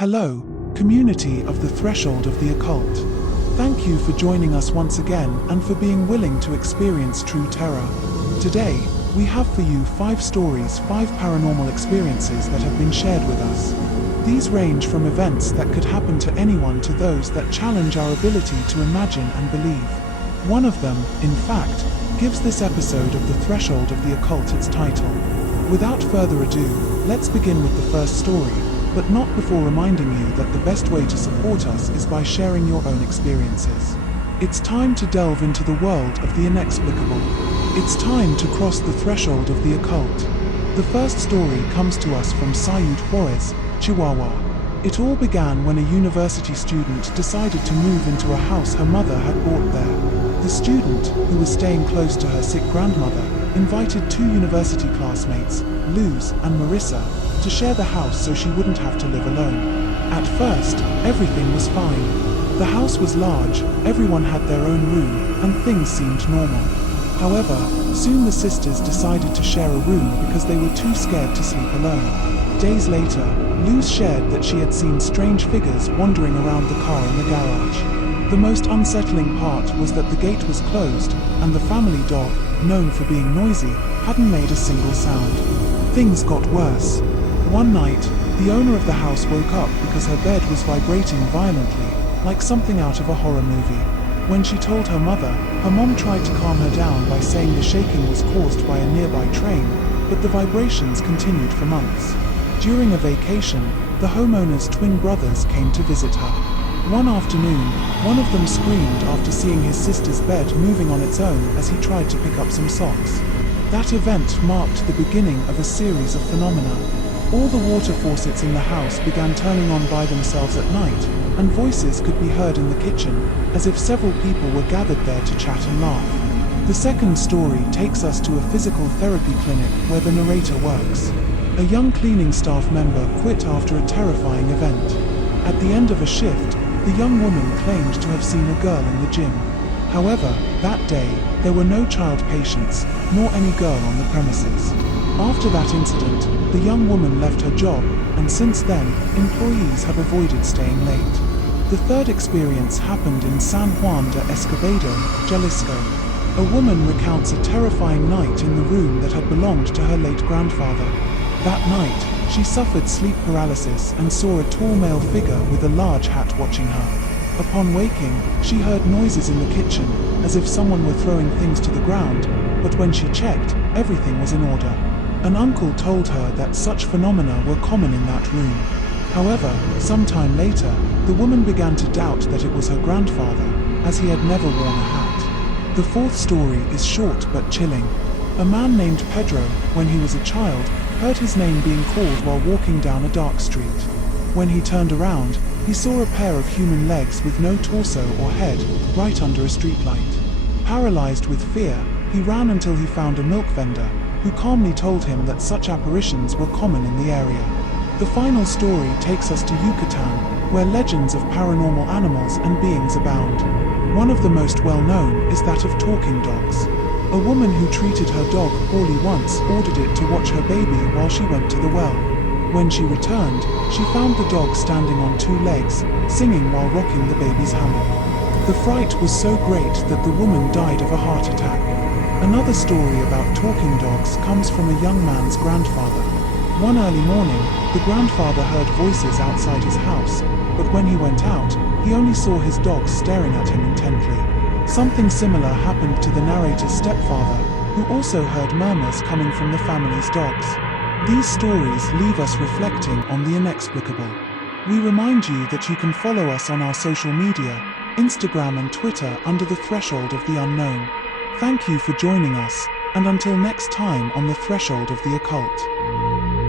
Hello, community of the Threshold of the Occult. Thank you for joining us once again and for being willing to experience true terror. Today, we have for you 5 stories, 5 paranormal experiences that have been shared with us. These range from events that could happen to anyone to those that challenge our ability to imagine and believe. One of them, in fact, gives this episode of The Threshold of the Occult its title. Without further ado, let's begin with the first story, but not before reminding you that the best way to support us is by sharing your own experiences. It's time to delve into the world of the inexplicable. It's time to cross the threshold of the occult. The first story comes to us from Ciudad Juarez, Chihuahua. It all began when a university student decided to move into a house her mother had bought there. The student, who was staying close to her sick grandmother, invited 2 university classmates, Luz and Marissa, to share the house so she wouldn't have to live alone. At first, everything was fine. The house was large, everyone had their own room, and things seemed normal. However, soon the sisters decided to share a room because they were too scared to sleep alone. Days later, Luz shared that she had seen strange figures wandering around the car in the garage. The most unsettling part was that the gate was closed, and the family dog, known for being noisy, hadn't made a single sound. Things got worse. One night, the owner of the house woke up because her bed was vibrating violently, like something out of a horror movie. When she told her mother, her mom tried to calm her down by saying the shaking was caused by a nearby train, but the vibrations continued for months. During a vacation, the homeowner's twin brothers came to visit her. One afternoon, one of them screamed after seeing his sister's bed moving on its own as he tried to pick up some socks. That event marked the beginning of a series of phenomena. All the water faucets in the house began turning on by themselves at night, and voices could be heard in the kitchen, as if several people were gathered there to chat and laugh. The second story takes us to a physical therapy clinic where the narrator works. A young cleaning staff member quit after a terrifying event. At the end of a shift, the young woman claimed to have seen a girl in the gym. However, that day, there were no child patients, nor any girl on the premises. After that incident, the young woman left her job, and since then, employees have avoided staying late. The third experience happened in San Juan de Escobedo, Jalisco. A woman recounts a terrifying night in the room that had belonged to her late grandfather. That night, she suffered sleep paralysis and saw a tall male figure with a large hat watching her. Upon waking, she heard noises in the kitchen, as if someone were throwing things to the ground, but when she checked, everything was in order. An uncle told her that such phenomena were common in that room. However, sometime later, the woman began to doubt that it was her grandfather, as he had never worn a hat. The fourth story is short but chilling. A man named Pedro, when he was a child, heard his name being called while walking down a dark street. When he turned around, he saw a pair of human legs with no torso or head, right under a streetlight. Paralyzed with fear, he ran until he found a milk vendor, who calmly told him that such apparitions were common in the area. The final story takes us to Yucatan, where legends of paranormal animals and beings abound. One of the most well-known is that of talking dogs. A woman who treated her dog poorly once ordered it to watch her baby while she went to the well. When she returned, she found the dog standing on 2 legs, singing while rocking the baby's hammock. The fright was so great that the woman died of a heart attack. Another story about talking dogs comes from a young man's grandfather. One early morning, the grandfather heard voices outside his house, but when he went out, he only saw his dogs staring at him intently. Something similar happened to the narrator's stepfather, who also heard murmurs coming from the family's dogs. These stories leave us reflecting on the inexplicable. We remind you that you can follow us on our social media, Instagram and Twitter under the Threshold of the Unknown. Thank you for joining us, and until next time on the Threshold of the Occult.